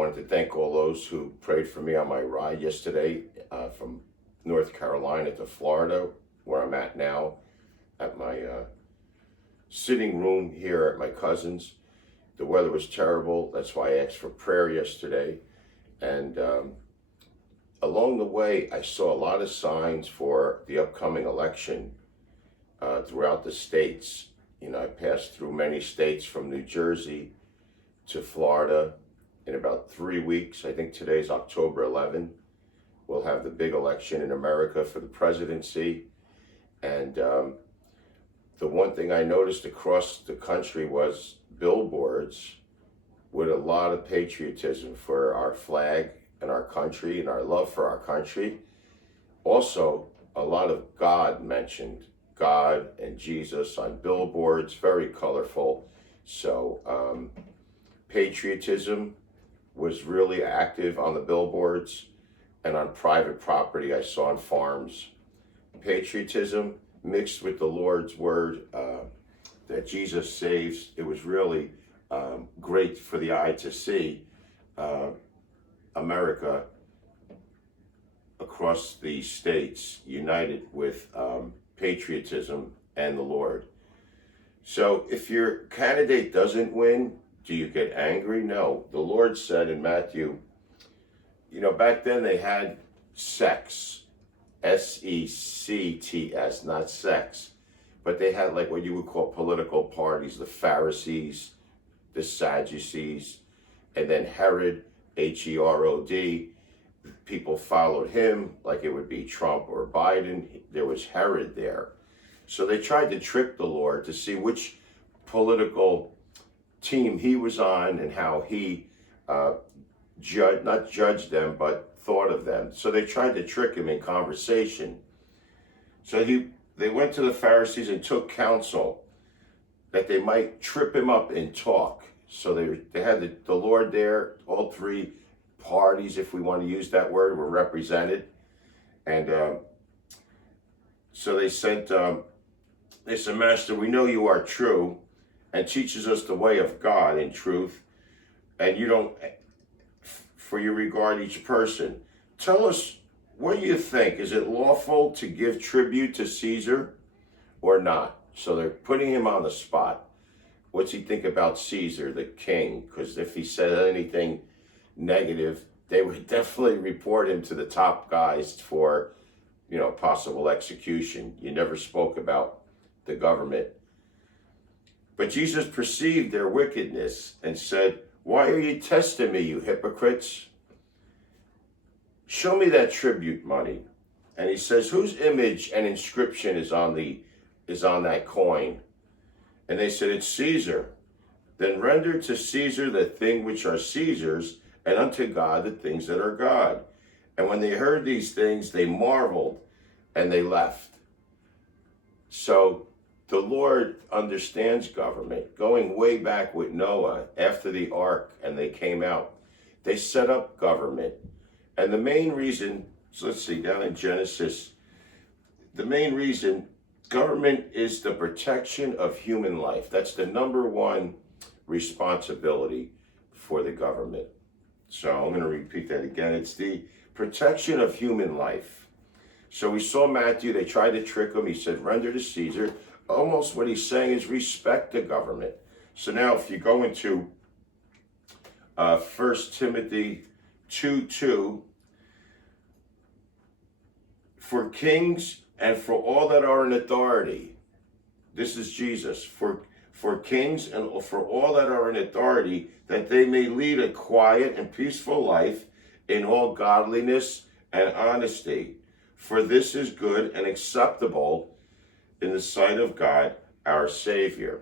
wanted to thank all those who prayed for me on my ride yesterday from North Carolina to Florida, where I'm at now, at my sitting room here at my cousin's. The weather was terrible. That's why I asked for prayer yesterday. And along the way, I saw a lot of signs for the upcoming election throughout the states. You know, I passed through many states from New Jersey to Florida. In about 3 weeks, I think today's October 11, we'll have the big election in America for the presidency. And the one thing I noticed across the country was billboards with a lot of patriotism for our flag and our country and our love for our country. Also, a lot of God mentioned, God and Jesus on billboards, very colorful. So patriotism was really active on the billboards and on private property I saw on farms. Patriotism mixed with the Lord's word that Jesus saves. It was really great for the eye to see America across the states united with patriotism and the Lord. So if your candidate doesn't win, do you get angry? No. The Lord said in Matthew, you know, back then they had sects, S-E-C-T-S, not sex. But they had like what you would call political parties, the Pharisees, the Sadducees, and then Herod, H-E-R-O-D. People followed him like it would be Trump or Biden. There was Herod there. So they tried to trick the Lord to see which political team he was on and how he not judged them, but thought of them. So they tried to trick him in conversation. So they went to the Pharisees and took counsel that they might trip him up in talk. So they had the Lord there. All three parties, if we want to use that word, were represented. And so they said, Master, we know you are true and teaches us the way of God in truth. And you don't, for you regard each person. Tell us, what do you think? Is it lawful to give tribute to Caesar or not? So they're putting him on the spot. What's he think about Caesar, the king? Because if he said anything negative, they would definitely report him to the top guys for, you know, possible execution. You never spoke about the government. But Jesus perceived their wickedness and said, why are you testing me, you hypocrites? Show me that tribute money. And he says, whose image and inscription is on that coin? And they said, it's Caesar. Then render to Caesar the thing which are Caesar's, and unto God the things that are God. And when they heard these things, they marveled, and they left. So the Lord understands government. Going way back with Noah, after the ark, and they came out, they set up government. And the main reason, so let's see, down in Genesis, the main reason government is the protection of human life. That's the number one responsibility for the government. So I'm going to repeat that again. It's the protection of human life. So we saw Matthew, they tried to trick him. He said, render to Caesar. Almost what he's saying is respect the government. So now if you go into 1 Timothy 2:2, for kings and for all that are in authority, this is Jesus, for kings and for all that are in authority, that they may lead a quiet and peaceful life in all godliness and honesty. For this is good and acceptable in the sight of God, our Savior,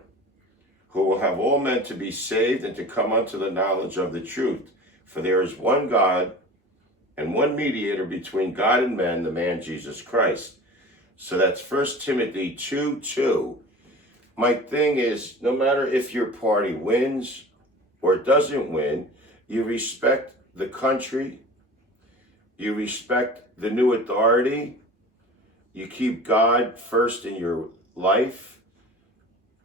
who will have all men to be saved and to come unto the knowledge of the truth. For there is one God and one mediator between God and men, the man Jesus Christ. So that's 1 Timothy 2:2. My thing is, no matter if your party wins or doesn't win, you respect the country, you respect the new authority, you keep God first in your life,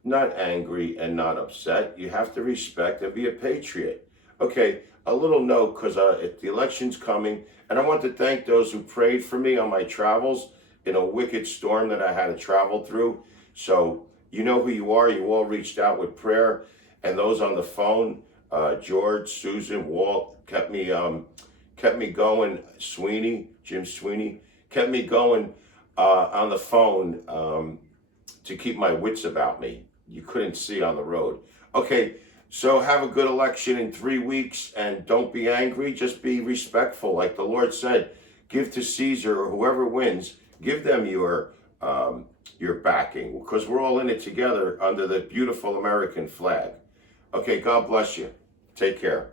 not angry and not upset. You have to respect and be a patriot. Okay, a little note, because the election's coming, and I want to thank those who prayed for me on my travels in a wicked storm that I had to travel through. So you know who you are. You all reached out with prayer, and those on the phone, George, Susan, Walt, kept me going. Sweeney, Jim Sweeney, kept me going on the phone to keep my wits about me. You couldn't see on the road. Okay, so have a good election in 3 weeks, and don't be angry. Just be respectful, like the Lord said. Give to Caesar, or whoever wins, give them your backing, because we're all in it together under the beautiful American flag. Okay, God bless you. Take care.